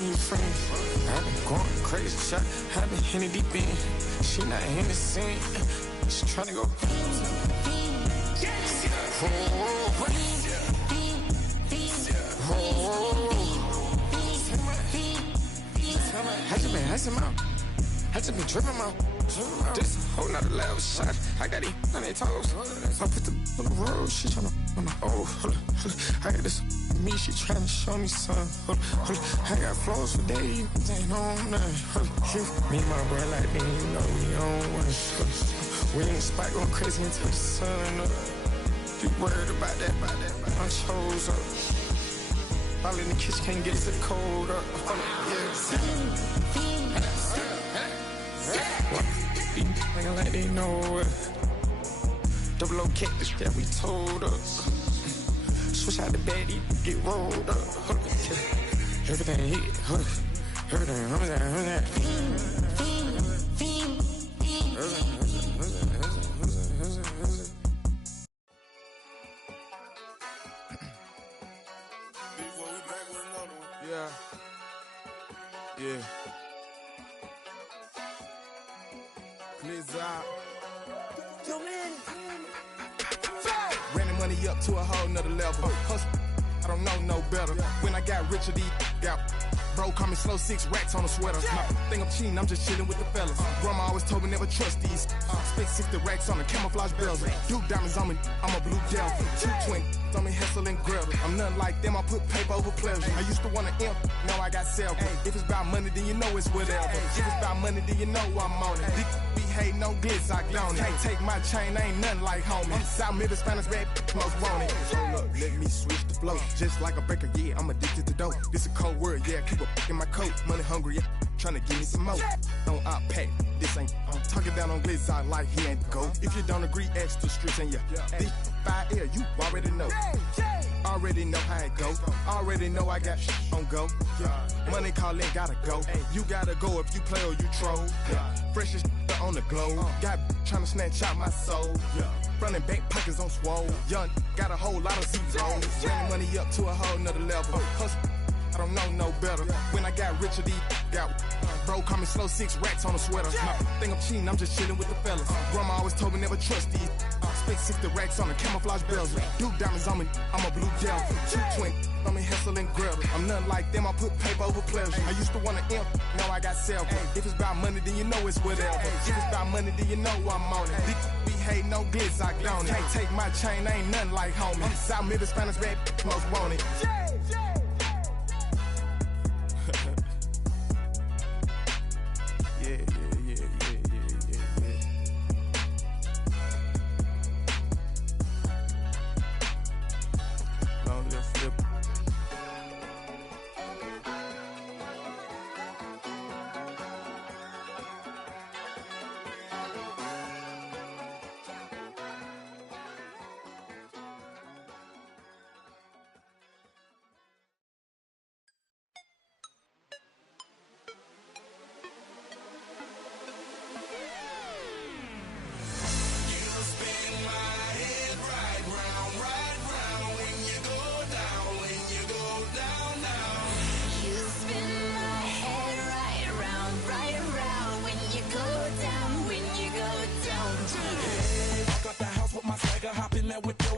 you friends. I been going crazy, shot, I been hitting deep in. She not in the scene, she tryna go. I just been tripping out. This a whole nother level shot. I got these on their toes. I put the on the road. She tryna on my hold up. I got this me. She tryna show me something. Hold up. I got flows for days. Ain't on nothing. Me and my bro like they ain't know we on one. We in the spot going crazy until the sun up. You worried about that? I chose up. All in the kitchen can't get the cold up. Nigga like they know it. Double O cactus that we told us. Switch out the bed, get rolled up. Everything hit, Yeah. Blizzard. Ran the money up to a whole nother level. Hustle, I don't know no better. When I got richer, these got bro, call me slow, 6 racks on a sweater. My thing I'm cheating, I'm just chilling with the fellas. Grandma always told me never trust these. Spent 60 racks on the camouflage bells. Duke diamonds on me, I'm a blue devil. 220 on me, Hessel and Gretel. I'm nothing like them, I put paper over pleasure. I used to want to imp, now I got self. If it's about money, then you know it's whatever. If it's about money, then you know I'm on it. These be hating on glitz, I don't it. Can't take my chain, ain't nothing like homie. South Middle Spanish red, most want it. Hold up, let me switch the flow. Just like a breaker, yeah, I'm addicted to dope. This a cold word, yeah, keep a in my coat. Money hungry, yeah, tryna give me some more. Don't I pack, this ain't. I'm talking down on glitz, I like he ain't go. If you don't agree, ask the streets and yeah. This 5 air, you already know. Already know how it go. Already know I got on go. Money calling, gotta go. You gotta go if you play or you troll. Freshest on the globe. Got tryna snatch out my soul. Running bank pockets on swole. Young, got a whole lot of zeros. Ran money up to a whole nother level. Hustle, I don't know no better. When I got richer, these got bro, call me slow, 6 racks on a sweater. My thing I'm cheating, I'm just chilling with the fellas. Grandma always told me never trust these. Spent 60 racks on the camouflage bells. Duke diamonds on me, I'm a blue devil. 220 on me, Hessel and Gretel. I'm nothing like them, I put paper over pleasure. I used to want to imp, now I got self. If it's about money, then you know it's whatever. If it's about money, then you know I'm on it. These be hating on glitz, I don't it. Can't take my chain, ain't nothing like homie. South Middle Spanish red, most want it.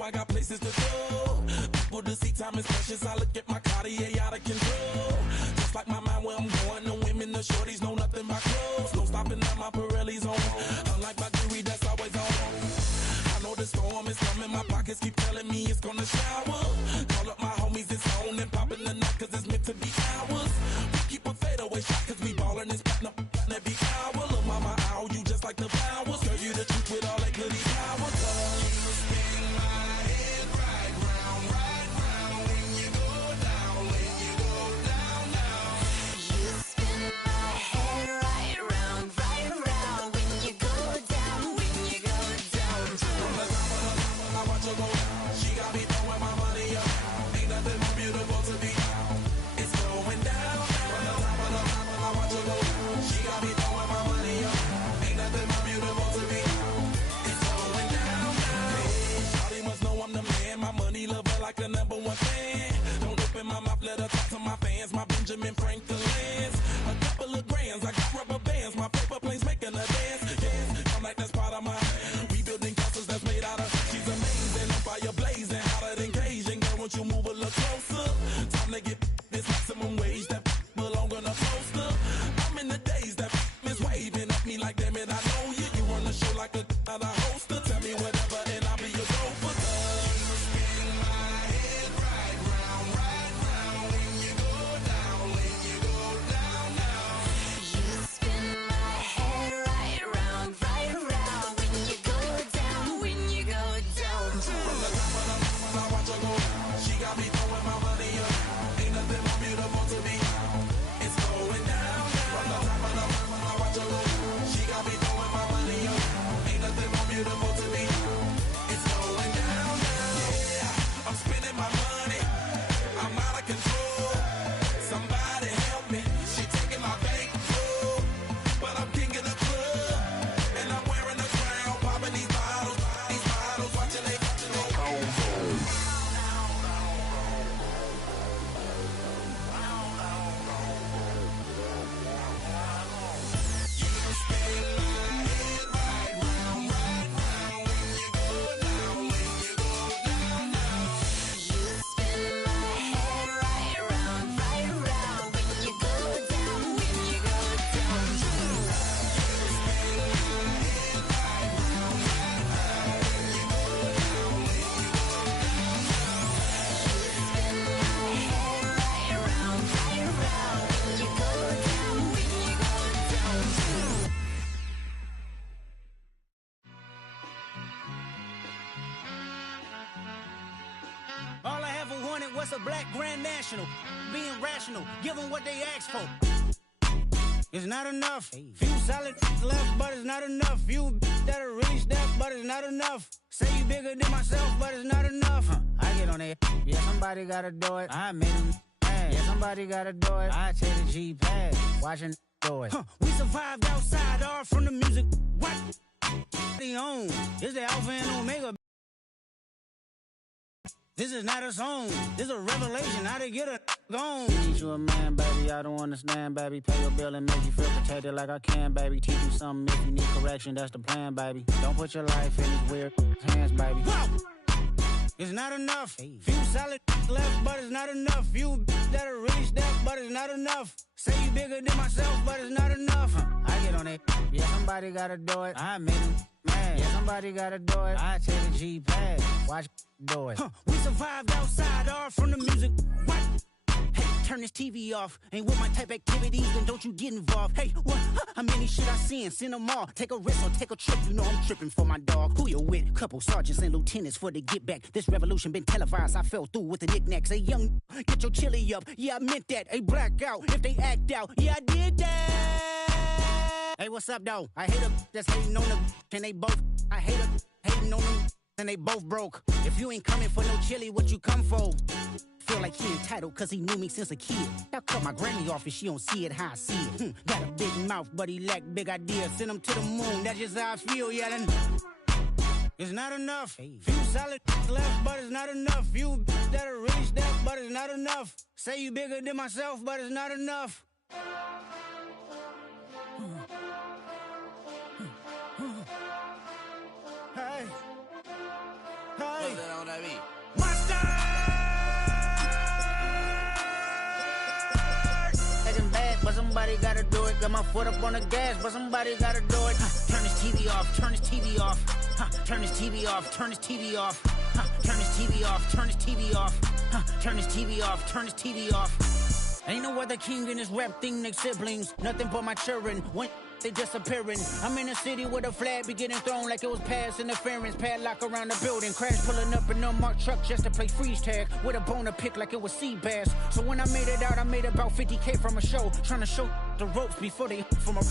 I got places to go. People to see, time is precious. I look at my Cartier out of control. Just like my mind where I'm going. The women, the shorties know nothing but clothes. No stopping at my Pirelli's on. Unlike my jewelry that's always on. I know the storm is coming. My pockets keep telling me it's gonna shower. Call up my homies, it's on and popping the night cause it's meant to be ours. We keep a fadeaway shot cause we ballin' and spittin' up every hour. Look mama, I owe you just like the flowers. Girl, you the truth with all that goody power. You spin my head right round when you go lands. A couple of grands, I got rubber bands. My paper planes making a dance. Yes, I'm like that's part of my rebuilding castles that's made out of. She's amazing, on fire blazing, hotter than Cajun. Girl, won't you move a little closer? Time to get this maximum wage that belong on a poster. I'm in the days that is waving at me like, damn it, I know you. You run the show like a hoster. Tell me whatever and I'll be your gopher. You spin my head right round when you go down, when you go down now. You spin my head right round when you go down, when you go down. From the top of the mountain, I watch her go. She got me throwing my money up. Ain't nothing more beautiful to me. It's going down. From the top of the mountain, I watch her go. She got me throwing my money up. Ain't nothing more beautiful to me. It's going down. Yeah, I'm spending my money. I'm out of control. Somebody help me. She taking my bankroll, but I'm king of the club, and I'm wearing a crown, popping these bottles, watching they go. You spin my head right round when you go down, when you go down. All I ever wanted was a black grand national. Being rational, give them what they ask for. It's not enough. Few solid left, but it's not enough. Few that'll really step, but it's not enough. Say you bigger than myself, but it's not enough. I get on it. Yeah, somebody gotta do it. I made him mad. Yeah, somebody gotta do it. I take the G-pad, watching do it. We survived outside, all from the music. What? They own. It's the Alpha and Omega. This is not a song. This is a revelation. How to get a gone. Teach you a man, baby. I don't understand, baby. Pay your bill and make you feel protected like I can, baby. Teach you something if you need correction. That's the plan, baby. Don't put your life in these weird hands, baby. Whoa! It's not enough. Few solid left, but it's not enough. Few that'll really step, but it's not enough. Say you bigger than myself, but it's not enough. I get on it. Yeah, somebody gotta do it. I made him mad. Yeah, somebody gotta do it. I take the G-pad, watch do it. We survived outside, all from the music. What? Hey, turn this TV off. Ain't with my type activities, then don't you get involved. Hey, what? How many shit I seen? Send them all. Take a risk or take a trip. You know I'm tripping for my dog. Who you with? Couple sergeants and lieutenants for the get back. This revolution been televised. I fell through with the knickknacks. Hey, young, get your chili up. Yeah, I meant that. Hey, black out if they act out. Yeah, I did that. Hey, what's up, though? I hate them that's hating on them, and they both. I hate them hating on them, and they both broke. If you ain't coming for no chili, what you come for? Feel like he entitled cause he knew me since a kid. I cut my granny off and she don't see it how I see it. Got a big mouth but he lack big ideas. Send him to the moon, that's just how I feel, yelling. It's not enough. Few solid left, but it's not enough. Few that'll really step, but it's not enough. Say you bigger than myself, but it's not enough. Hey. Hey. Monster! But somebody gotta do it. Got my foot up on the gas, but somebody gotta do it. Turn this TV off, turn this TV off. Turn this TV off, turn this TV off. Turn this TV off, turn this TV off. Turn this TV off, turn this TV off. Ain't no other king in this rap thing, they siblings. Nothing but my children. When they disappearing. I'm in a city with a flag be getting thrown like it was past interference. Padlock around the building. Crash pulling up an unmarked truck just to play freeze tag. With a bone to pick like it was sea bass. So when I made it out, I made about 50K from a show. Trying to show the ropes before they from a...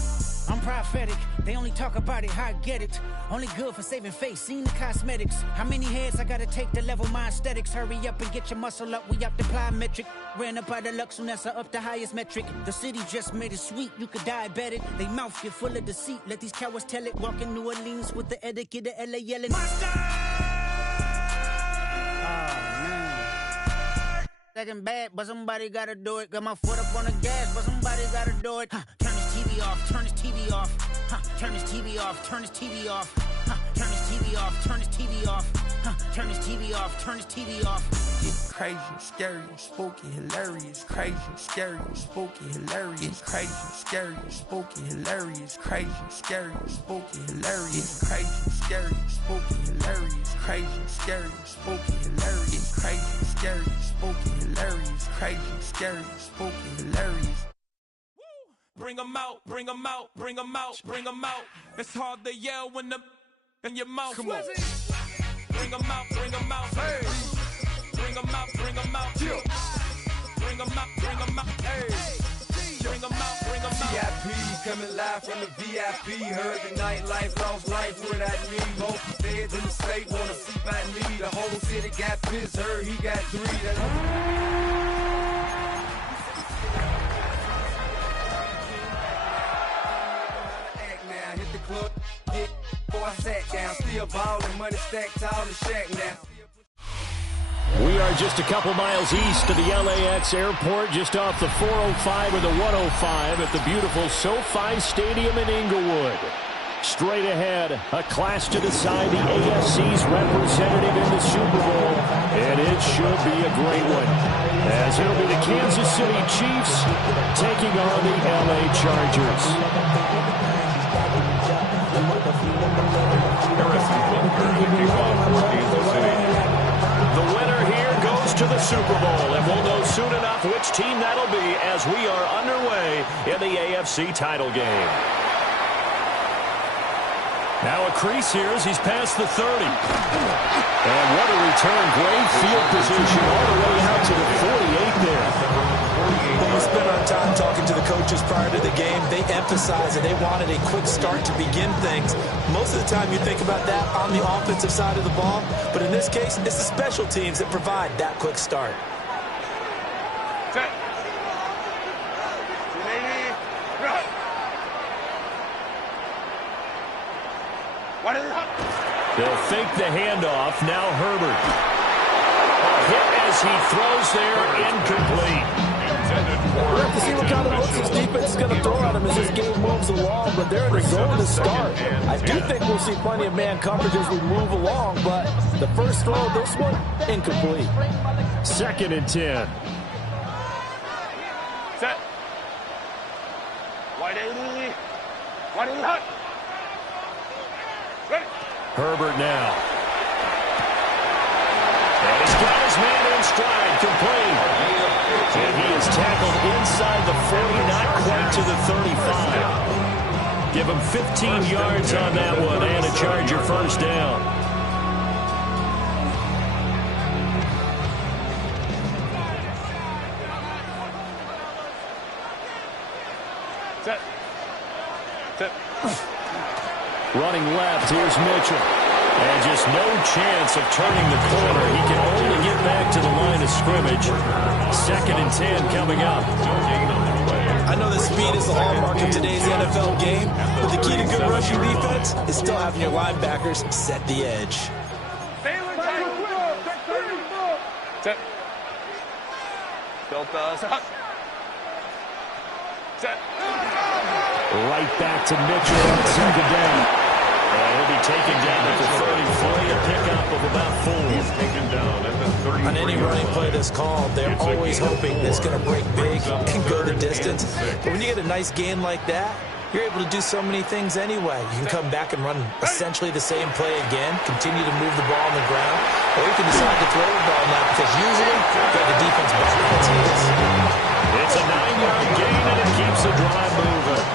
I'm prophetic. They only talk about it, how I get it. Only good for saving face, seen the cosmetics. How many heads I gotta take to level my aesthetics? Hurry up and get your muscle up, we up the plyometric. Ran up out of Lux, and that's up the highest metric. The city just made it sweet, you could diabetic. They mouth get full of deceit, let these cowards tell it. Walk in New Orleans with the etiquette of LA yelling. Monster! Oh, man. acting bad, but somebody gotta do it. Got my foot up on the gas, but somebody gotta do it. Turn this TV off, turn this TV off. Turn this TV off, turn this TV off. Turn this TV off, turn this TV off. Turn this TV off, turn this TV off. It's crazy, scary, spooky, hilarious. Crazy, scary, spooky, hilarious. Crazy, scary, spooky, hilarious. Crazy, scary, spooky, hilarious. Crazy, scary, spooky, hilarious. Crazy, scary, spooky, hilarious. Crazy, scary, spooky, hilarious. Crazy, scary, spooky, hilarious. Bring 'em out, bring 'em out, bring 'em out, bring 'em out. It's hard to yell when the in your mouth. Come on. Bring 'em out, bring 'em out. Hey. Bring 'em out, bring 'em out. Yeah. Bring 'em out, bring 'em out. Hey. Bring 'em out, bring 'em out. VIP coming live from the VIP. Heard the nightlife, lost life without me. Most feds in the state wanna see by me. The whole city got pissed. Heard he got 3. Act now, hit the club, hit. Before I sat down, still ballin', money stacked tall in Shack now. We are just a couple miles east of the LAX airport, just off the 405 or the 105 at the beautiful SoFi Stadium in Inglewood. Straight ahead, a clash to decide the AFC's representative in the Super Bowl, and it should be a great one, as it'll be the Kansas City Chiefs taking on the LA Chargers. The winner here goes to the Super Bowl, and we'll know soon enough which team that'll be as we are underway in the AFC title game. Now a crease here as he's past the 30. And what a return. Great field position all the way out to the 48 there. When we spent our time talking to the coaches prior to the game, they emphasized that they wanted a quick start to begin things. Most of the time you think about that on the offensive side of the ball, but in this case, it's the special teams that provide that quick start. They'll fake the handoff. Now Herbert. A hit as he throws there, incomplete. We'll have to see what kind of looks this defense is going to throw at him as this game moves along, but they're in a zone to start. I do think we'll see plenty of man coverage as we move along, but the first throw of this one, incomplete. 2nd and 10. Set. Herbert now. And he's got his man in stride, complete. And he is tackled inside the 40, not quite to the 35. Give him 15 yards on that one and a Charger first down. Running left, here's Mitchell. And just no chance of turning the corner. He can only get back to the line of scrimmage. 2nd and 10 coming up. I know that speed is the hallmark of today's NFL game, but the key to good rushing defense is still having your linebackers set the edge. Right back to Mitchell on 2nd down. And he'll be taken down at the 34, a pickup of about 4. He's taken down at the 34. On any running play that's called, they're always hoping it's going to break big and go the distance. But when you get a nice gain like that, you're able to do so many things anyway. You can come back and run essentially the same play again, continue to move the ball on the ground, or you can decide to throw the ball now because usually you have the defense back on its heels. It's a 9-yard gain, and it keeps the drive moving.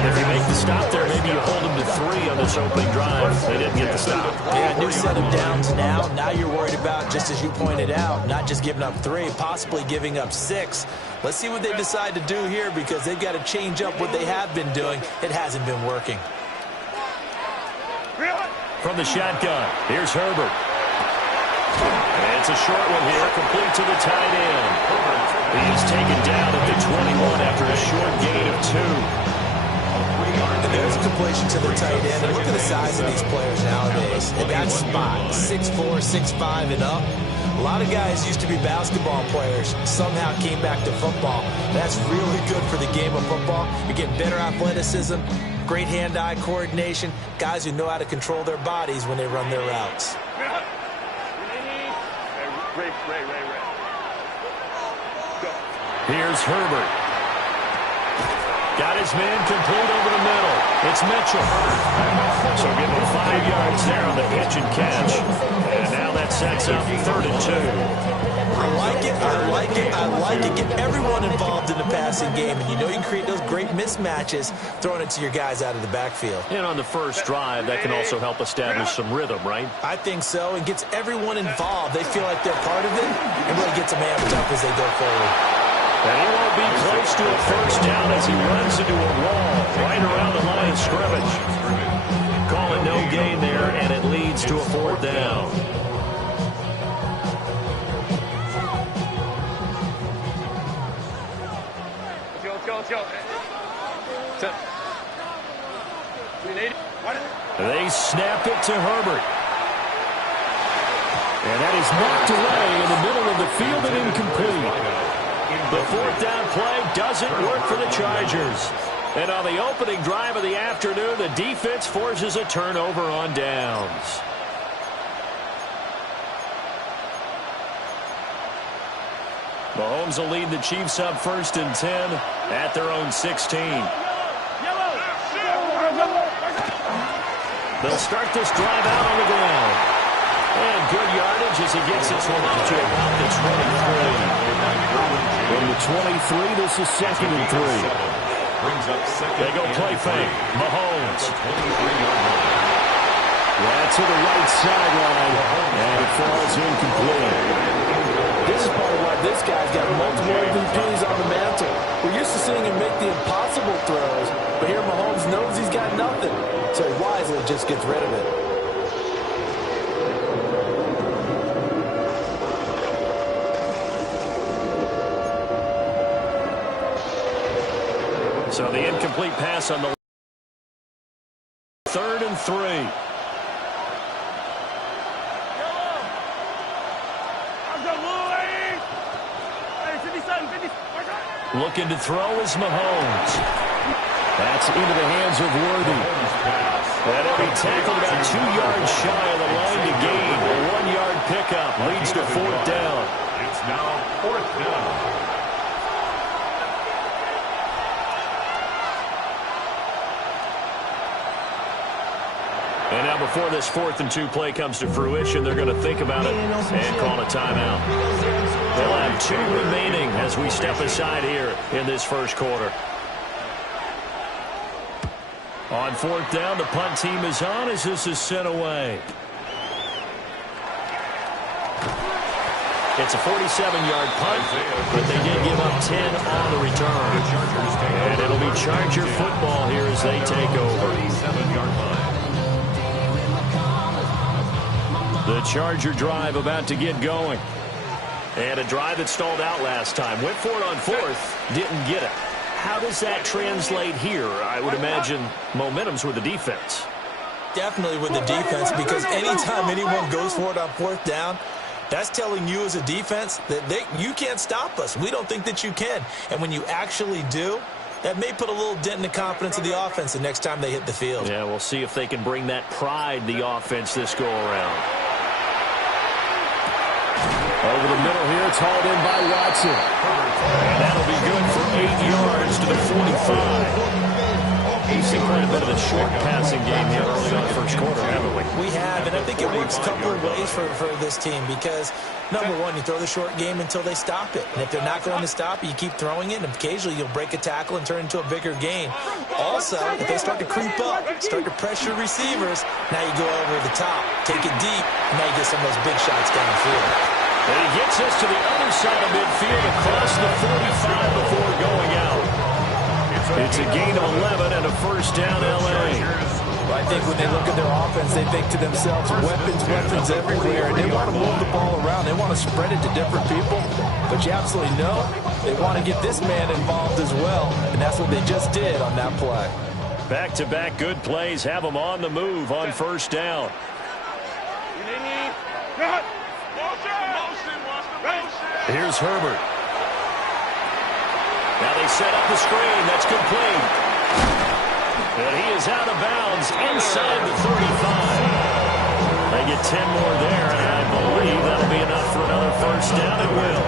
If you make the stop there, maybe you hold them to 3 on this opening drive. They didn't get the stop. Yeah, new set of downs now. Now you're worried about, just as you pointed out, not just giving up 3, possibly giving up 6. Let's see what they decide to do here because they've got to change up what they have been doing. It hasn't been working. From the shotgun, here's Herbert. And it's a short one here, complete to the tight end. He is taken down at the 21 after a short gain of 2. And there's a completion to the tight end. And look at the size of these players nowadays. They got spot 6'4", 6'5", and up. A lot of guys used to be basketball players, somehow came back to football. That's really good for the game of football. You're getting better athleticism, great hand-eye coordination, guys who know how to control their bodies when they run their routes. Here's Herbert. Got his man complete over the middle. It's Mitchell. So give him 5 yards there on the pitch and catch. And now that sets up 3rd and 2. I like it, I like it, I like it. Get everyone involved in the passing game, and you know you can create those great mismatches throwing it to your guys out of the backfield. And on the first drive, that can also help establish some rhythm, right? I think so, and gets everyone involved. They feel like they're part of it, and really gets them amped up as they go forward. And he won't be close to a first down as he runs into a wall right around the line of scrimmage. Call it no gain there, and it leads to a 4th down. They snap it to Herbert. And that is knocked away in the middle of the field and incomplete. The 4th down play doesn't work for the Chargers. And on the opening drive of the afternoon, the defense forces a turnover on downs. Mahomes will lead the Chiefs up 1st and 10 at their own 16. They'll start this drive out on the ground. And good yardage as he gets this one up to about the 23. From the 23, this is 2nd and 3. They go play fake. Mahomes. Right to the right sideline. And it falls incomplete. This is part of why this guy's got multiple MVPs on the mantle. We're used to seeing him make the impossible throws, but here Mahomes knows he's got nothing, so he wisely just gets rid of it. So the incomplete pass on the 3rd and 3. Looking to throw is Mahomes. That's into the hands of Worthy. And he'll be tackled about 2 yards shy of the line to gain. A 1-yard pickup leads to 4th down. It's now 4th down. And now before this 4th and 2 play comes to fruition, they're going to think about it and call a timeout. They'll have 2 remaining as we step aside here in this first quarter. On 4th down, the punt team is on as this is sent away. It's a 47-yard punt, but they did give up 10 on the return. And it'll be Charger football here as they take over. 37-yard line. The Charger drive about to get going. And a drive that stalled out last time. Went for it on 4th, didn't get it. How does that translate here? I would imagine momentum's with the defense. Definitely with the defense, because anytime anyone goes for it on 4th down, that's telling you as a defense that you can't stop us. We don't think that you can. And when you actually do, that may put a little dent in the confidence of the offense the next time they hit the field. Yeah, we'll see if they can bring that pride the offense this go-around. Over the middle here, it's hauled in by Watson. And that'll be good for 8 yards to the 45. We've seen quite a bit of a short passing game here early on the first quarter, haven't we? We have, and I think it works a couple of ways for this team because, number one, you throw the short game until they stop it. And if they're not going to stop it, you keep throwing it, and occasionally you'll break a tackle and turn it into a bigger gain. Also, if they start to creep up, start to pressure receivers, now you go over the top, take it deep, and now you get some of those big shots downfield. And he gets us to the other side of midfield across the 45 before going out. It's a gain of 11 and a first down, L.A. Well, I think when they look at their offense, they think to themselves, weapons everywhere, and they want to move the ball around. They want to spread it to different people. But you absolutely know they want to get this man involved as well, and that's what they just did on that play. Back-to-back good plays have them on the move on first down. Motion! Here's Herbert. Now they set up the screen. That's complete. And he is out of bounds inside the 35. They get 10 more there, and I believe that'll be enough for another first down. It will.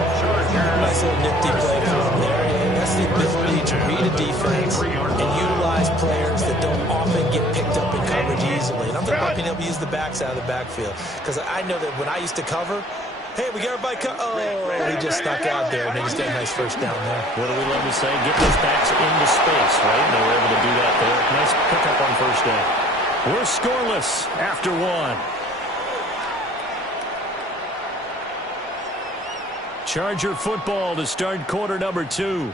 Nice little nifty play for him there. That's the ability to read a defense and utilize players that don't often get picked up in coverage easily. And I'm talking about being able to use the backs out of the backfield. Because I know that when I used to cover, hey, we got everybody oh, he just snuck out there, and they just got a nice first down there. What do we love to say? Get those backs into space, right? And they were able to do that there. Nice pickup on first down. We're scoreless after one. Charger football to start quarter number 2.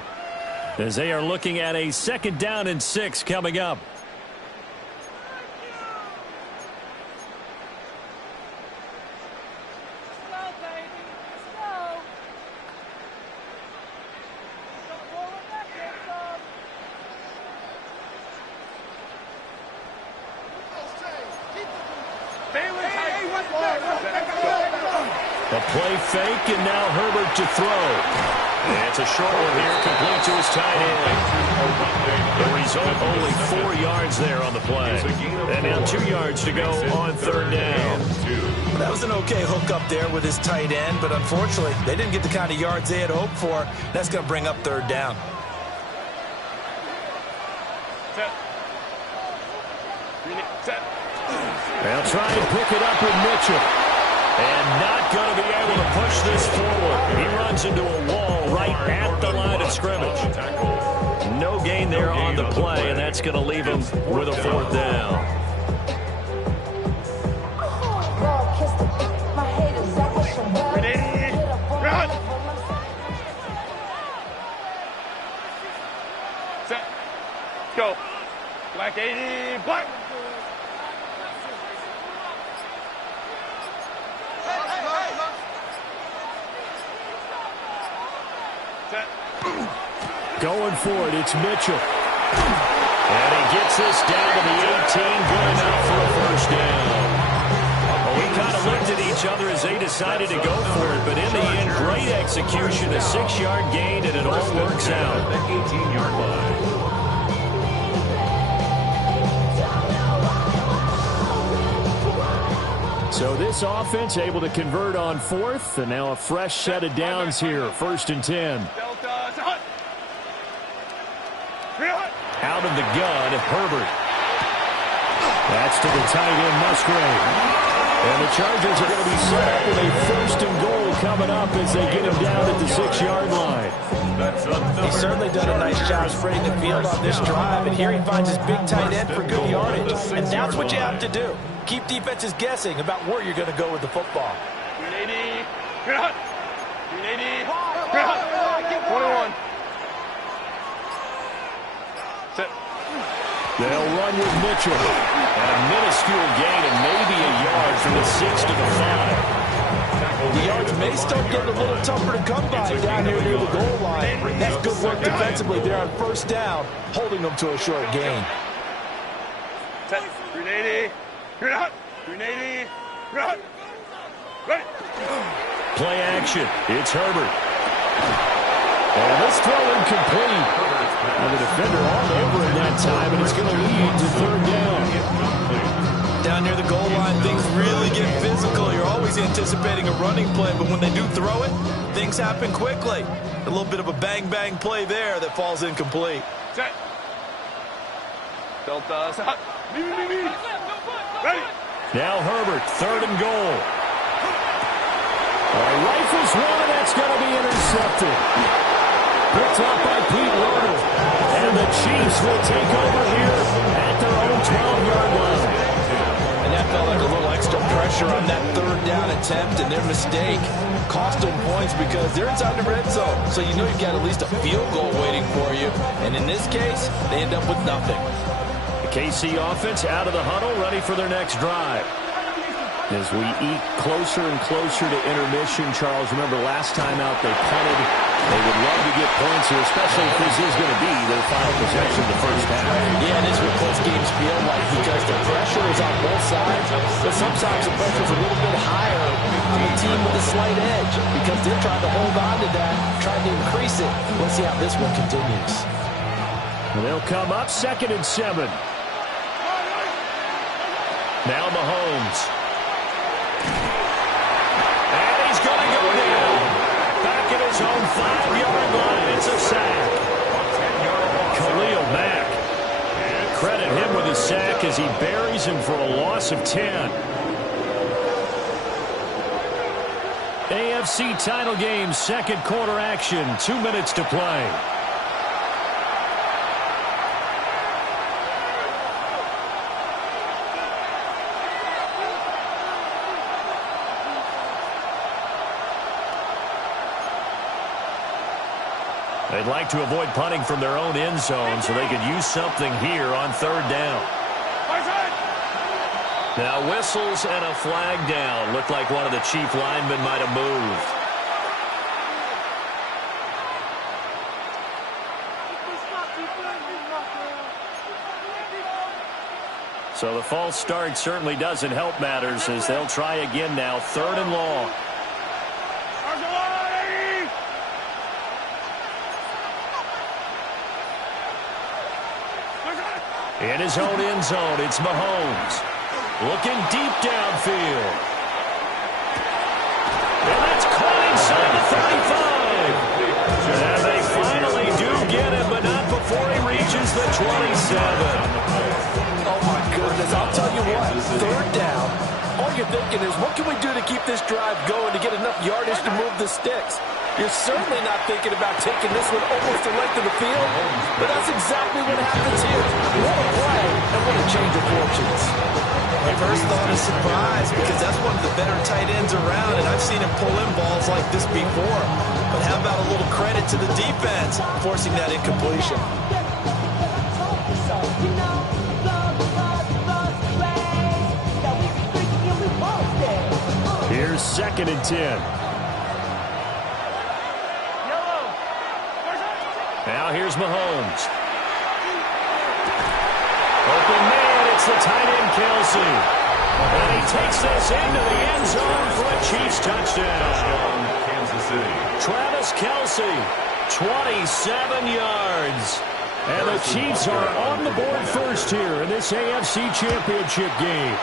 As they are looking at a 2nd down and 6 coming up. A play fake, and now Herbert to throw. And it's a short one here, complete to his tight end. The result, only 4 yards there on the play. And now 2 yards to go on 3rd down. That was an okay hook up there with his tight end, but unfortunately, they didn't get the kind of yards they had hoped for. That's going to bring up 3rd down. They'll try and pick it up with Mitchell. And not going to be able to push this forward. He runs into a wall right at the line of scrimmage. No gain there on the play, and that's going to leave him with a 4th down. Set. Go. Black 80. Black. Going for it, it's Mitchell. And he gets this down to the 18, good enough for a first down. Well, we kind of looked at each other as they decided to go for it, but in the end, great execution, a 6-yard gain, and it all works out. 18-yard line. So this offense able to convert on 4th, and now a fresh set of downs here, 1st and 10. Out of the gun, Herbert. That's to the tight end, Musgrave. And the Chargers are going to be set up with a 1st and goal coming up as they get him down at the 6-yard line. He's certainly done a nice job spreading the field on this drive, and here he finds his big tight end for good yardage. And that's what you have to do. Keep defenses guessing about where you're going to go with the football. 21. They'll run with Mitchell. And a minuscule gain and maybe a yard from the 6 to the 5. The yards may start getting a little tougher to come by down here near the goal line. That's good work defensively there on 1st down, holding them to a short gain. 380. 380. Play action. It's Herbert. And this throw incomplete. And the defender all over in that time, and it's going to lead to 3rd down. Down near the goal line, things really get physical. You're always anticipating a running play, but when they do throw it, things happen quickly. A little bit of a bang-bang play there that falls incomplete. Set. Delta. Ready. Now Herbert, 3rd and goal. Rifles one, that's going to be intercepted. Picked up by Pete Werner. And the Chiefs will take over here at their own 12-yard line. And that felt like a little extra pressure on that 3rd down attempt, and their mistake cost them points because they're inside the red zone. So you know you've got at least a field goal waiting for you. And in this case, they end up with nothing. The KC offense out of the huddle, ready for their next drive. As we eat closer and closer to intermission, Charles, remember last time out they punted They would love to get points here, especially if this is going to be their final possession of the first half. Yeah, it is what close games feel like because the pressure is on both sides, but sometimes the pressure is a little bit higher on the team with a slight edge because they're trying to hold on to that, trying to increase it. Let's see how this one continues. And they'll come up 2nd and 7. Now Mahomes. And he's going to go down. Back at his own 5-yard line. It's a sack. Khalil Mack. Credit him with his sack as he buries him for a loss of 10. AFC title game, second quarter action. 2 minutes to play. They'd like to avoid punting from their own end zone so they could use something here on 3rd down. Now whistles and a flag down. Looked like one of the chief linemen might have moved. So the false start certainly doesn't help matters as they'll try again now. 3rd and long. In his own end zone, it's Mahomes. Looking deep downfield. And that's caught inside the 35. And they finally do get him, but not before he reaches the 27. Oh, my goodness. I'll tell you what. 3rd down. All you're thinking is, what can we do to keep this drive going to get enough yardage to move the sticks? You're certainly not thinking about taking this one almost the length of the field, but that's exactly what happens here. What a play, and what a change of fortunes. My first thought is surprise, because that's one of the better tight ends around, and I've seen him pull in balls like this before. But how about a little credit to the defense, forcing that incompletion? Here's 2nd and 10. Now here's Mahomes. Open man, it's the tight end Kelsey. And he takes this into the end zone for a Chiefs touchdown. Kansas City. Travis Kelsey, 27 yards. And the Chiefs are on the board first here in this AFC Championship game.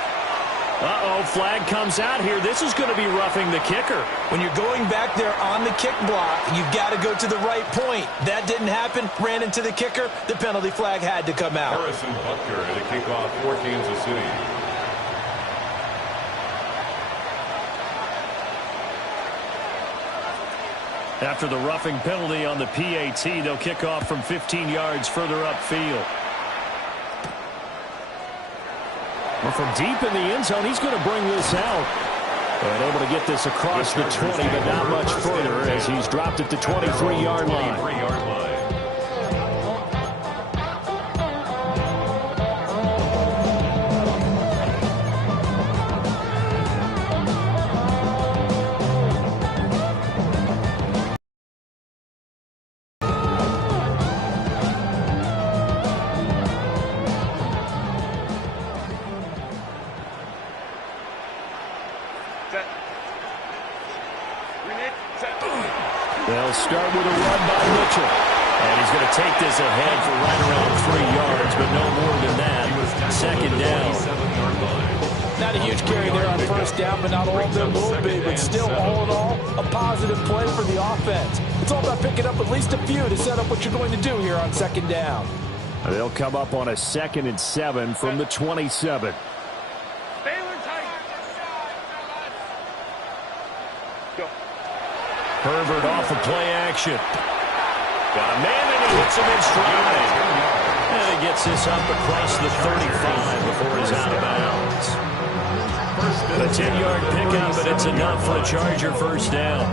Uh-oh, flag comes out here. This is going to be roughing the kicker. When you're going back there on the kick block, you've got to go to the right point. That didn't happen. Ran into the kicker. The penalty flag had to come out. Harrison Butker at a kickoff for Kansas City. After the roughing penalty on the PAT, they'll kick off from 15 yards further upfield. Well, from deep in the end zone, he's going to bring this out. And able to get this across the 20, but not much further as he's dropped at the 23-yard line. They'll start with a run by Mitchell. And he's going to take this ahead for right around 3 yards, but no more than that. 2nd down. Not a huge carry there on 1st down, but not all of them will be. But still, all in all, a positive play for the offense. It's all about picking up at least a few to set up what you're going to do here on 2nd down. They'll come up on a 2nd and 7 from the 27. Herbert off of play action. Got a man and he hits him in stride. And he gets this up across the 35 before he's out of bounds. A 10-yard pickup, but it's enough for a Charger 1st down.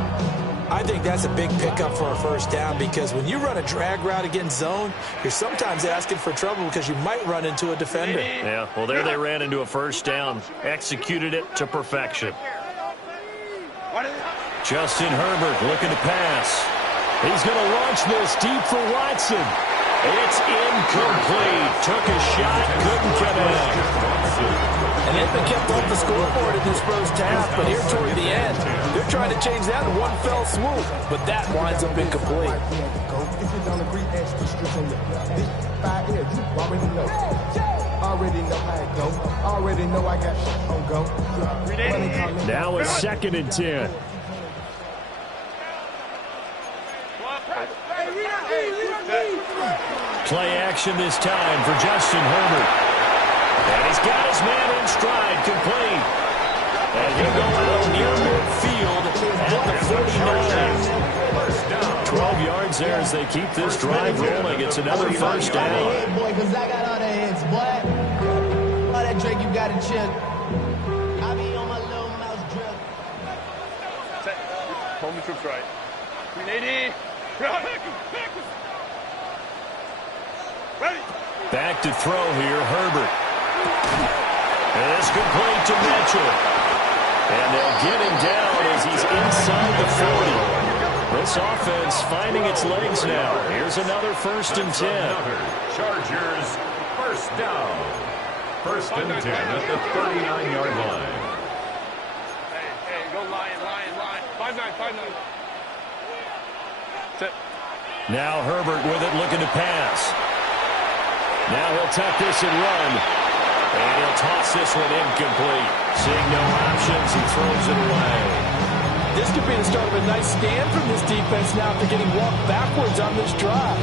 I think that's a big pickup for a 1st down because when you run a drag route against zone, you're sometimes asking for trouble because you might run into a defender. Yeah, well, there they ran into a 1st down. Executed it to perfection. Justin Herbert looking to pass. He's going to launch this deep for Watson. It's incomplete. Took a shot, couldn't connect. And they've been kept off the scoreboard in this first half, but here toward the end, they're trying to change that in one fell swoop. But that winds up incomplete. If you don't agree, ask questions on your big 5 years. You already know. Already know how it go. Already know I got shit on go. Now a 2nd and 10. Play action this time for Justin Herbert. And he's got his man in stride, complete. And he'll go out near midfield at the 49. 12 yards there as they keep this drive rolling. It's another first down. Boy, because I got all the hits, boy. All that Drake, you got to chill. I be on my little mouse drill. Set. Hold the troops right. 380. Ready. Back to throw here, Herbert. And it's complete to Mitchell. And they'll get him down as he's inside the 40. This offense finding its legs now. Here's another 1st and 10. Chargers first down. 1st and 10 at the 39-yard line. Hey, go line. 5-9. Set. Now Herbert with it, looking to pass. Now he'll tuck this and run. And he'll toss this one incomplete. Seeing no options, he throws it away. This could be the start of a nice stand from this defense now after getting walked backwards on this drive.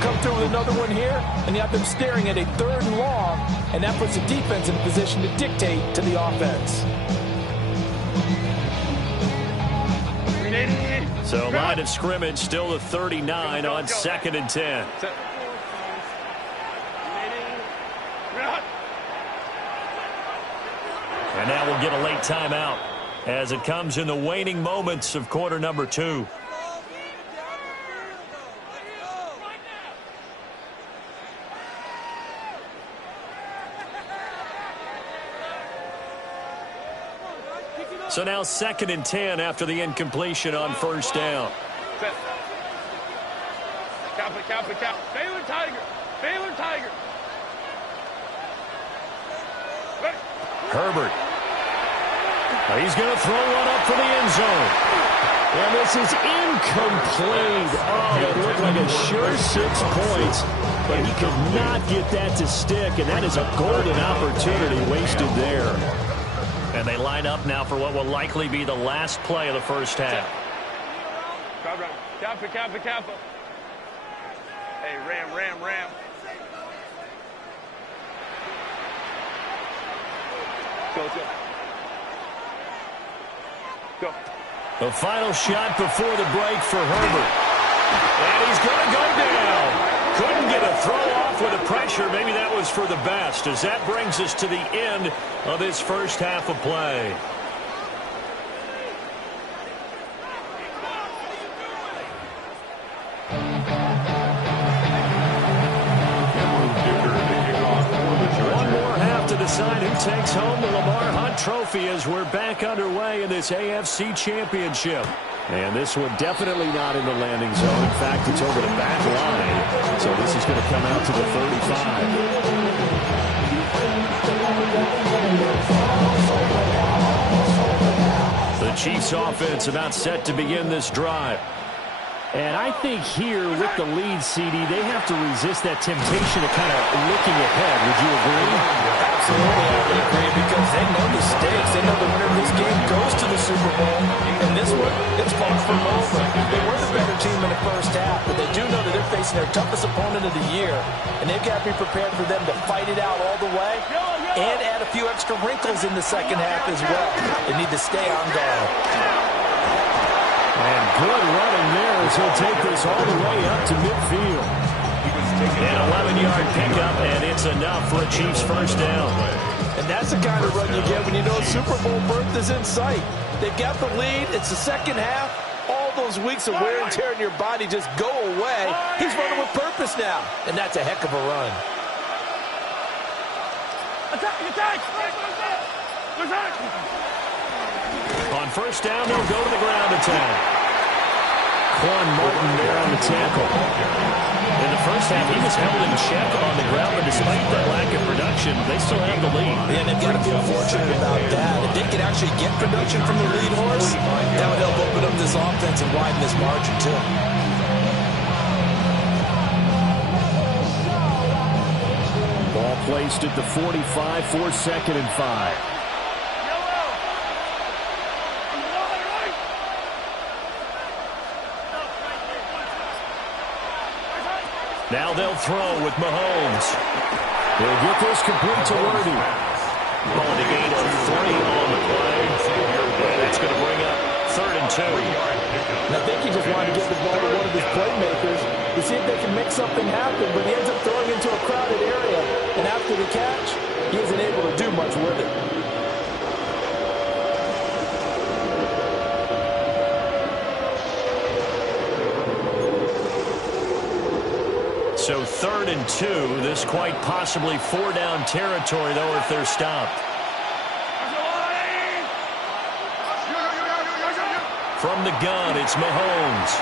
Come through with another one here, and you have them staring at a 3rd and long, and that puts the defense in a position to dictate to the offense. So line of scrimmage still the 39 on 2nd and 10. And now we'll get a late timeout as it comes in the waning moments of quarter number 2. So now 2nd and 10 after the incompletion on 1st down. Set. Cap. Baylor Tiger. Ready. Herbert. He's going to throw one up for the end zone. And this is incomplete. Oh, that looked like a sure 6 points, but he could not get that to stick, and that is a golden opportunity wasted there. And they line up now for what will likely be the last play of the first half. Kappa. Hey, ram. Go. The final shot before the break for Herbert. And he's going to go down. Couldn't get a throw off with the pressure. Maybe that was for the best, as that brings us to the end of this first half of play. One more half to decide who takes home the Lamar Hunt Trophy as we're back underway in this AFC Championship. And this one definitely not in the landing zone. In fact, it's over the back line. So this is going to come out to the 35. The Chiefs offense about set to begin this drive. And I think here with the lead, CD, they have to resist that temptation of kind of looking ahead. Would you agree? Absolutely, I would agree, because they know the stakes. They know the winner of this game goes to the Super Bowl. And this one, it's far from over. They were the better team in the first half, but they do know that they're facing their toughest opponent of the year. And they've got to be prepared for them to fight it out all the way and add a few extra wrinkles in the second half as well. They need to stay on guard. And good running there as he'll take this all the way up to midfield. An 11-yard pickup, and it's enough for a Chiefs first down. And that's the kind of run you get when you know Super Bowl berth is in sight. They've got the lead. It's the second half. All those weeks of wear and tear in your body just go away. He's running with purpose now, and that's a heck of a run. Attack! On first down, they'll go to the ground attack. Quan Martin there on the tackle. In the first half, he was held in check on the ground, but despite that lack of production, they still have the lead. Yeah, and they've got to feel fortunate about that. If they could actually get production from the lead horse, that would help open up this offense and widen this margin, too. Ball placed at the 45 for 2nd and 5. Now they'll throw with Mahomes. He'll get this complete to Worthy. On the gain of 3 on the play. And that's going to bring up 3rd and 2. And I think he just wanted to get the ball to one of his playmakers to see if they can make something happen, but he ends up throwing into a crowded area. And after the catch, he isn't able to do much with it. So 3rd and 2. This quite possibly 4-down territory, though, if they're stopped. From the gun, it's Mahomes.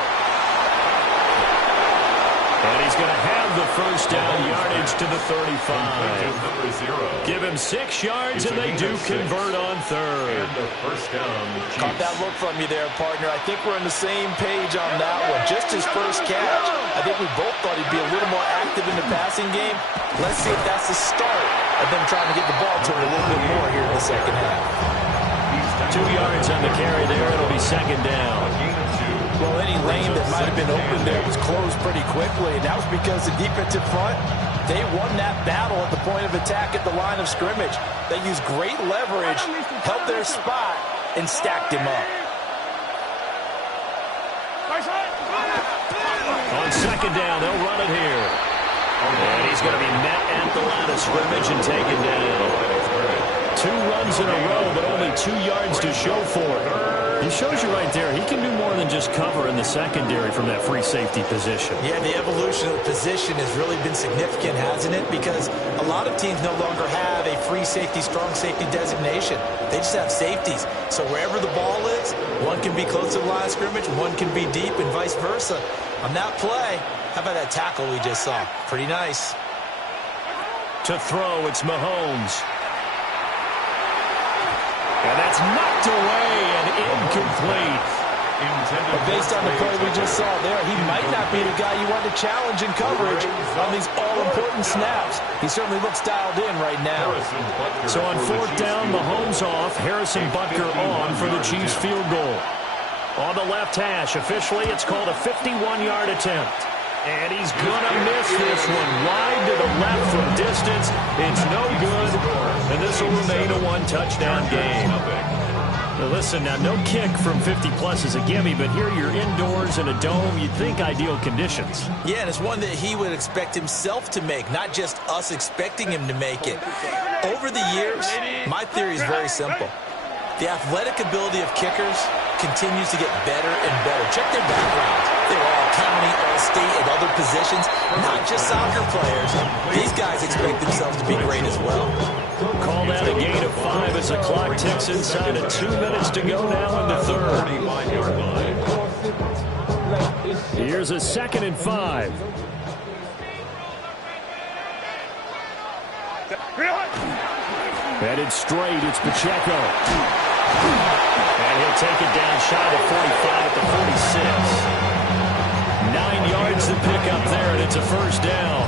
And he's going to have the first down yardage to the 35. Give him 6 yards, and they do convert on 3rd. Caught that look from you there, partner. I think we're on the same page on that one. Just his first catch. I think we both thought he'd be a little more active in the passing game. Let's see if that's the start of them trying to get the ball to him a little bit more here in the second half. 2 yards on the carry there. It'll be 2nd down. Well, any lane that might have been open there was closed pretty quickly, and that was because the defensive front, they won that battle at the point of attack at the line of scrimmage. They used great leverage, held their spot, and stacked him up. On 2nd down, they'll run it here. And he's going to be met at the line of scrimmage and taken down. 2 runs in a row, but only 2 yards to show for it. He shows you right there, he can do more than just cover in the secondary from that free safety position. Yeah, the evolution of the position has really been significant, hasn't it? Because a lot of teams no longer have a free safety, strong safety designation. They just have safeties. So wherever the ball is, one can be close to the line of scrimmage, one can be deep, and vice versa. On that play, how about that tackle we just saw? Pretty nice. To throw, it's Mahomes. And that's knocked away and incomplete. But based on the play we just saw there, he might not be the guy you want to challenge in coverage on these all-important snaps. He certainly looks dialed in right now. So on 4th down, Mahomes off, Harrison Butker on for the Chiefs field goal. On the left hash, officially it's called a 51-yard attempt. And he's going to miss this one wide to the left from distance. It's no good, and this will remain a 1-touchdown game. Now listen, now no kick from 50-plus is a gimme, but here you're indoors in a dome. You'd think ideal conditions. Yeah, and it's one that he would expect himself to make, not just us expecting him to make it. Over the years, my theory is very simple. The athletic ability of kickers continues to get better and better. Check their backgrounds. They were all county, all state, and other positions, not just soccer players. These guys expect themselves to be great as well. Call that a gain of 5 as the clock ticks inside of 2 minutes to go now in the 3rd. Here's a 2nd and 5. Headed straight, it's Pacheco. And he'll take it down shy of 45 at the 46. 9 yards to pick up there, and it's a 1st down.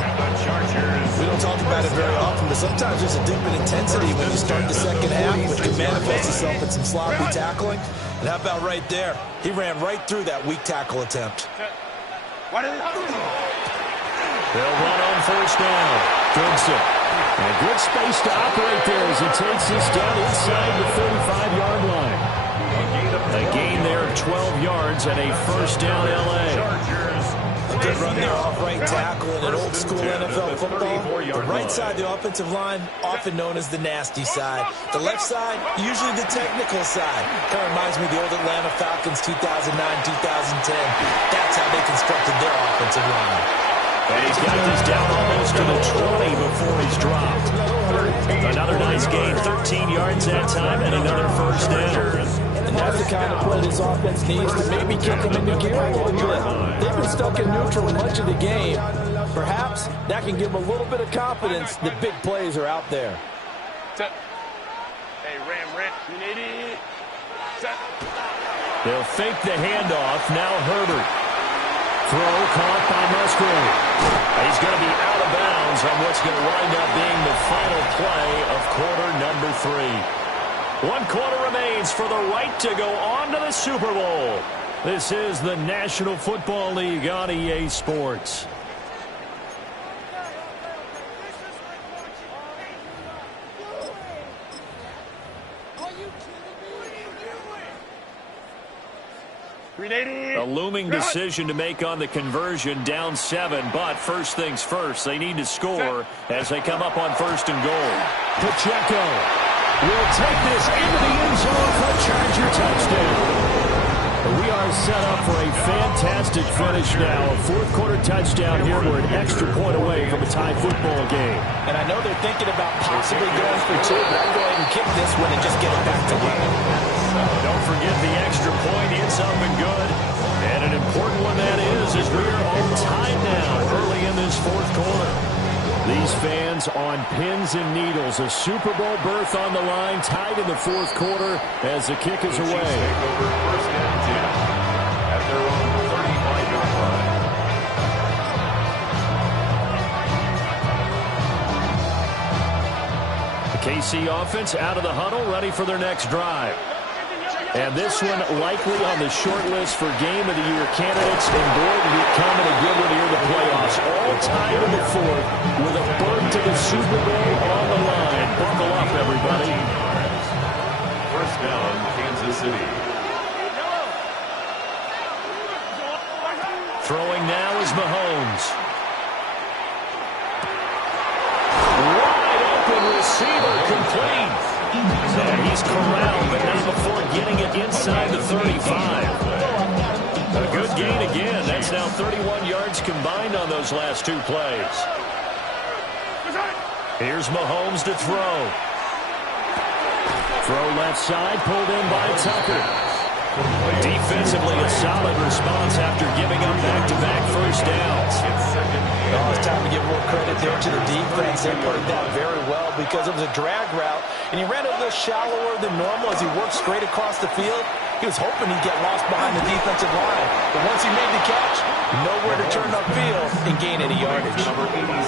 We don't talk about it very often, but sometimes there's a dip in intensity when you start the second half, which can manifest itself in some sloppy tackling. And how about right there? He ran right through that weak tackle attempt. They'll run on 1st down. Goodson. And good space to operate there as he takes this down inside the 35-yard line. A gain there of 12 yards and a 1st down L.A. A good run there off right tackle in an old-school NFL football. The right side, the offensive line, often known as the nasty side. The left side, usually the technical side. Kind of reminds me of the old Atlanta Falcons 2009-2010. That's how they constructed their offensive line. And he's got this down almost to the 20 before he's dropped. Another nice gain, 13 yards that time, and another 1st down. And that's the kind of play this offense needs to maybe kick them into gear a little bit. They've been stuck in neutral much of the game. Perhaps that can give them a little bit of confidence that big plays are out there. Set. Hey, Ram. You need it. Set. They'll fake the handoff. Now Herbert. Throw caught by Musgrave. He's going to be out of bounds on what's going to wind up being the final play of quarter number 3. 1 quarter remains for the right to go on to the Super Bowl. This is the National Football League on EA Sports. A looming decision to make on the conversion, down 7, but first things first, they need to score as they come up on 1st and goal. Pacheco will take this into the end zone for a Charger touchdown. We are set up for a fantastic finish now. A 4th quarter touchdown here. We're an extra point away from a tie football game. And I know they're thinking about possibly going for 2, but I'd go ahead and kick this one and just get it back to 1. Don't forget the extra point. It's up and good. And an important one that is, as we're on time now early in this 4th quarter. These fans on pins and needles. A Super Bowl berth on the line, tied in the 4th quarter as the kick is away. Take over 1st and 10 at their own 35-yard line. The KC offense out of the huddle, ready for their next drive. And this one likely on the short list for Game of the Year candidates. And boy, did it come in a good one here in the playoffs. All tied in the 4th with a berth to the Super Bowl on the line. Buckle up, everybody. 1st down, Kansas City. Throwing now is Mahomes. Wide open receiver, complete. And he's corralled, but not before getting it inside the 35. A good gain again. That's now 31 yards combined on those last 2 plays. Here's Mahomes to throw. Throw left side, pulled in by Tucker. Defensively, a solid response after giving up back-to-back first downs. Oh, it's time to give more credit there to the defense. They played that very well because it was a drag route, and he ran a little shallower than normal as he worked straight across the field. He was hoping he'd get lost behind the defensive line, but once he made the catch, nowhere to turn upfield and gain any yardage.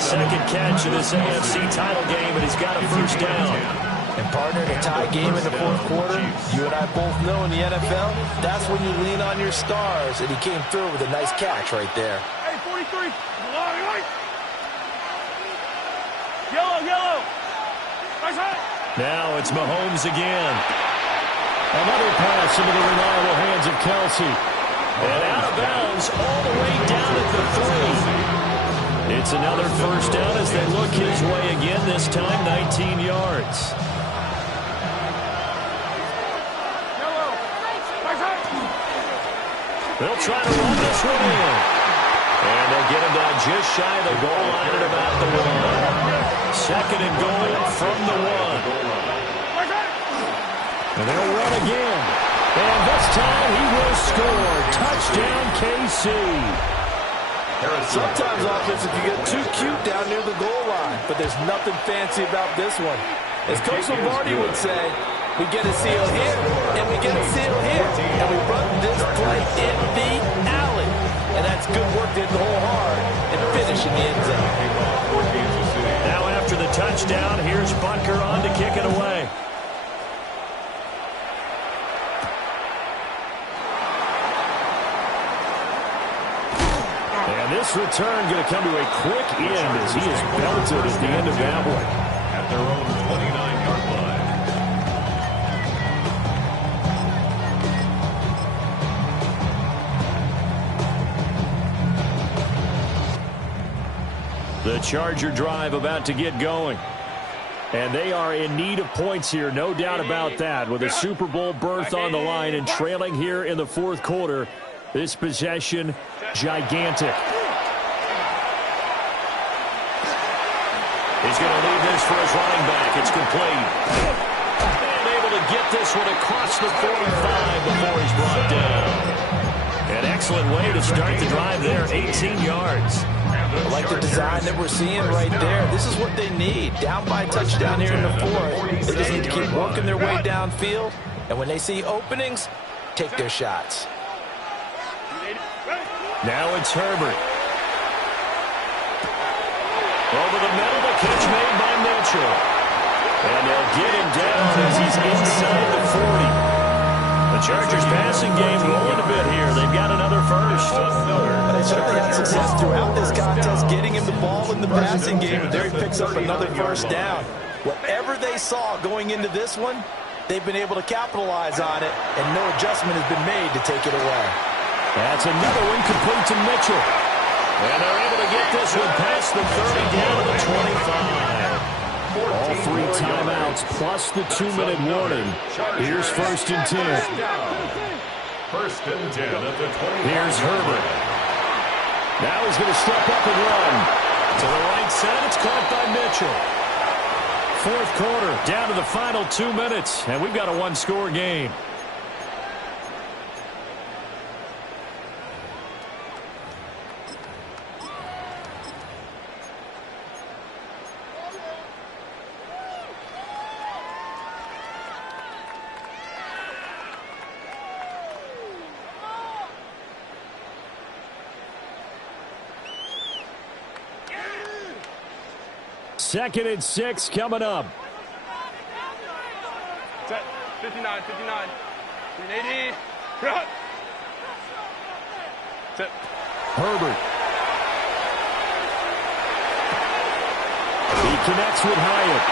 Second catch in this AFC title game, and he's got a first down. And partner, in a tie game in the 4th quarter, you and I both know in the NFL, that's when you lean on your stars, and he came through with a nice catch right there. Hey, 43. Yellow. Nice hit. Now it's Mahomes again. Another pass into the reliable hands of Kelsey. And out of bounds all the way down at the 3. It's another first down as they look his way again, this time 19 yards. They'll try to run this one in. And they'll get him down just shy of the goal line at about the 1. 2nd and goal from the 1. And they'll run again. And this time he will score. Touchdown, KC. Sometimes offense, if you get too cute down near the goal line, but there's nothing fancy about this one. As Coach Lombardi would say, we get a seal here, and we get a seal here, and we run this play in the alley. And that's good work, did the whole hard, and finish in the end zone. Now after the touchdown, here's Butker on to kick it away. And this return going to come to a quick end as he is belted at the end of that one. At their own 29-yard line. The Charger drive about to get going. And they are in need of points here, no doubt about that, with a Super Bowl berth on the line and trailing here in the 4th quarter. This possession, gigantic. He's going to leave this for his running back. It's complete. And able to get this one across the 45 before he's brought down. An excellent way to start the drive there, 18 yards. I like the design that we're seeing right there. This is what they need. Down by a touchdown here in the fourth. They just need to keep working their way downfield. And when they see openings, take their shots. Now it's Herbert. Over the middle, the catch made by Mitchell. And they'll get him down as he's inside the 40. The Chargers passing game rolling a bit here. They've got another first. But they certainly had success throughout this contest getting him the ball in the passing game. And there he picks up another first down. Whatever they saw going into this one, they've been able to capitalize on it, and no adjustment has been made to take it away. That's another one complete to Mitchell. And they're able to get this one past the 30 down to the 25. All 3 timeouts plus the 2-minute warning. Here's 1st and 10. 1st and 10 at the 20. Here's Herbert. Now he's going to step up and run. To the right side, it's caught by Mitchell. 4th quarter, down to the final 2 minutes, and we've got a 1-score game. Second and 6 coming up. Set. 59, 59. 380. Run. Set. Herbert. He connects with Hyatt.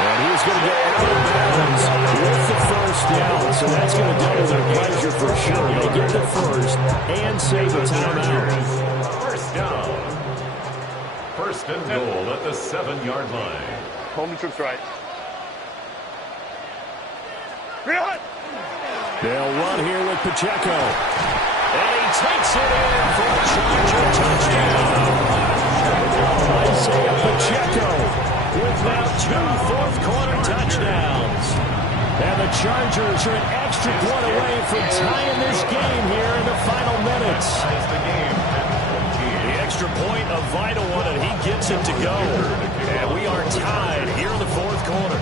And he's going to get out of bounds with the first down. So that's going to double their pleasure for sure. They get the first and save the timeout. First down. 1st and goal at the 7-yard line. Home troops right. They'll run here with Pacheco. And he takes it in for a Charger touchdown. Isaiah Pacheco with now 2 fourth-quarter touchdowns. And the Chargers are an extra point away from tying this game here in the final minutes. The extra point, a vital one, and he gets it to go. And we are tied here in the 4th quarter.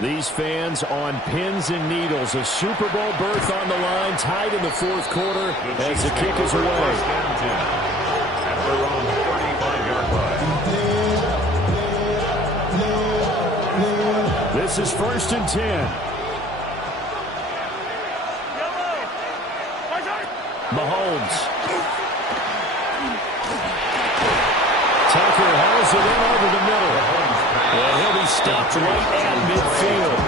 These fans on pins and needles. A Super Bowl berth on the line, tied in the 4th quarter as the kick is away. At their own 35-yard line. This is 1st and 10. Mahomes. Tucker hauls it in over the middle. And he'll be stopped right at midfield.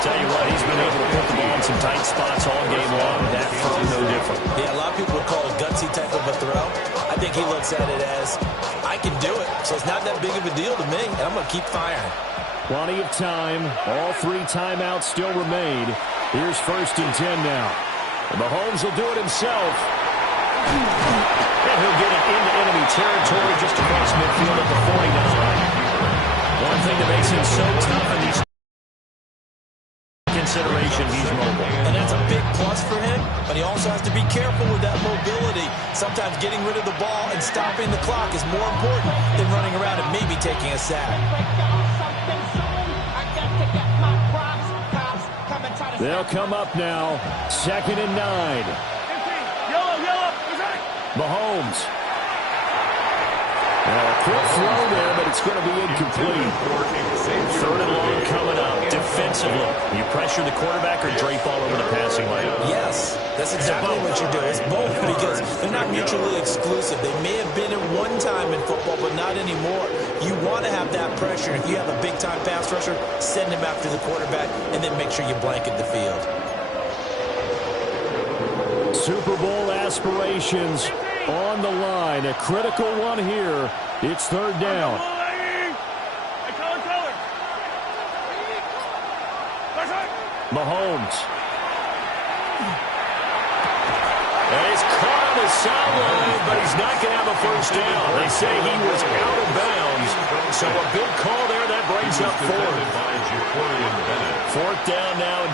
Tell you what, he's been able to put the ball in some tight spots all game long. That throw no different. Yeah, a lot of people would call it gutsy type of a throw. I think he looks at it as, I can do it, so it's not that big of a deal to me, and I'm going to keep firing. Plenty of time. All 3 timeouts still remain. Here's 1st and 10 now. And Mahomes will do it himself. And he'll get it into enemy territory just across midfield at the 49. One thing that makes him so tough in these consideration, he's mobile. And that's a big plus for him, but he also has to be careful with that mobility. Sometimes getting rid of the ball and stopping the clock is more important than running around and maybe taking a sack. They'll come up now. 2nd and 9. Mahomes. A quick throw there, but it's going to be incomplete. 3rd and long coming up. Defensively, you pressure the quarterback or drape all over the passing lane? Yes, that's exactly what you do. It's both because they're not mutually exclusive. They may have been at one time in football, but not anymore. You want to have that pressure. If you have a big-time pass rusher, send him after the quarterback, and then make sure you blanket the field. Super Bowl aspirations on the line. A critical one here. It's 3rd down. Mahomes. And he's caught on the sideline, but he's not going to have a first down. They say he was out of bounds. So a big call there. That brings up fourth. Fourth down now. And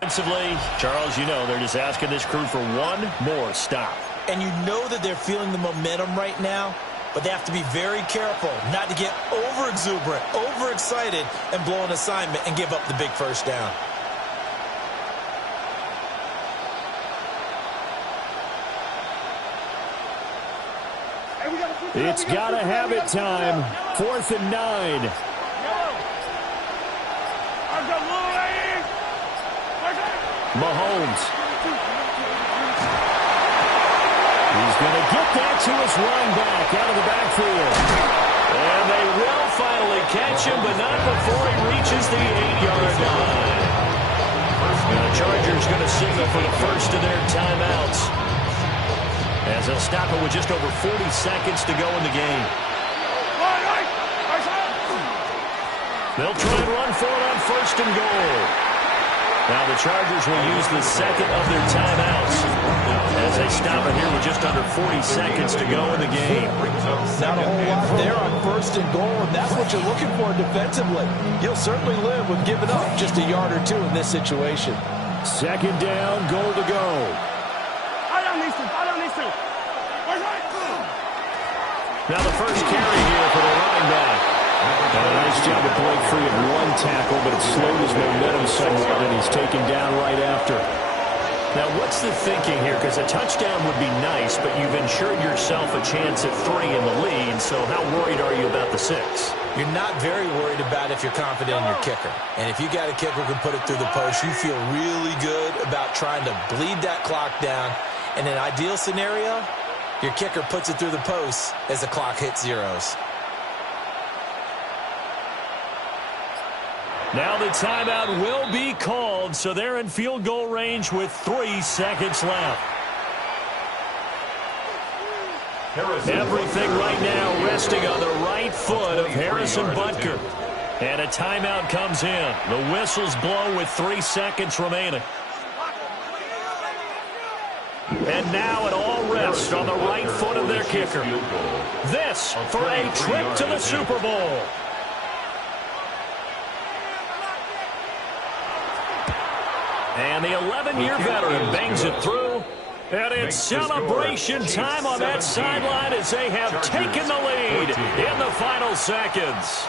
defensively, Charles, you know, they're just asking this crew for one more stop. And you know that they're feeling the momentum right now, but they have to be very careful not to get over-exuberant, overexcited, and blow an assignment and give up the big first down. It's got to have it time. 4th and 9. Mahomes. He's going to get that to his run back out of the backfield. And they will finally catch him, but not before he reaches the 8-yard line. And the Chargers going to signal for the first of their timeouts, as they'll stop it with just over 40 seconds to go in the game. They'll try and run for it on 1st and goal. Now the Chargers will use the second of their timeouts as they stop it here with just under 40 seconds to go in the game. Not a whole lot there on 1st and goal, and that's what you're looking for defensively. You'll certainly live with giving up just a yard or two in this situation. 2nd down, goal to go. Now the first carry here for the running back. A nice job to break free of one tackle, but it slowed his momentum somewhat, and he's taken down right after. Now, what's the thinking here? Because a touchdown would be nice, but you've ensured yourself a chance at 3 in the lead, so how worried are you about the 6? You're not very worried about if you're confident in your kicker. And if you got a kicker who can put it through the post, you feel really good about trying to bleed that clock down. In an ideal scenario, your kicker puts it through the post as the clock hits zeros. Now the timeout will be called, so they're in field goal range with 3 seconds left. Everything right now resting on the right foot of Harrison Butker. And a timeout comes in. The whistles blow with 3 seconds remaining. And now it all rests on the right foot of their kicker. This for a trip to the Super Bowl. And the 11-year veteran bangs it through. And it's celebration time on that sideline as they have taken the lead in the final seconds.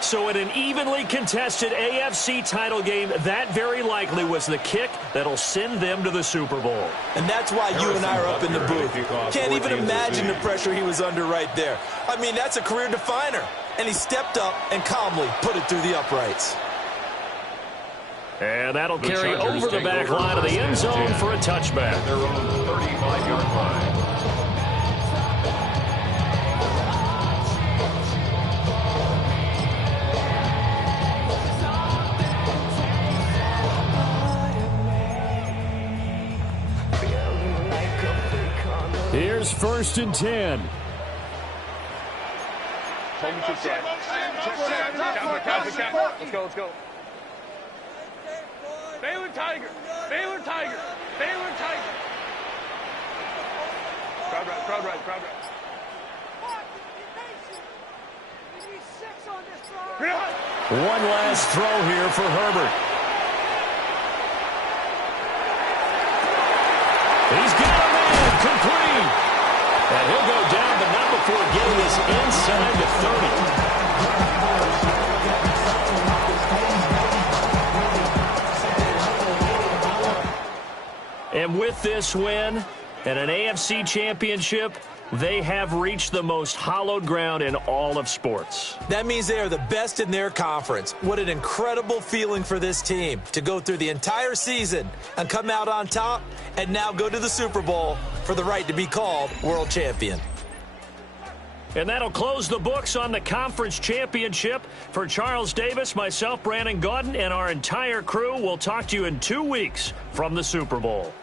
So in an evenly contested AFC title game, that very likely was the kick that'll send them to the Super Bowl. And that's why you and I are up in the booth. Can't even imagine the pressure he was under right there. I mean, that's a career definer. And he stepped up and calmly put it through the uprights. And that'll carry over the back line of the end zone for a touchback. Their own 35-yard line. Here's 1st and 10. Let's go. Baylor Tiger. Crowd right. One last throw here for Herbert. He's got a man complete. And he'll go down, but not before getting this inside the 30. And with this win and an AFC championship, they have reached the most hallowed ground in all of sports. That means they are the best in their conference. What an incredible feeling for this team to go through the entire season and come out on top and now go to the Super Bowl for the right to be called world champion. And that'll close the books on the conference championship. For Charles Davis, myself, Brandon Gaudin, and our entire crew, we'll talk to you in 2 weeks from the Super Bowl.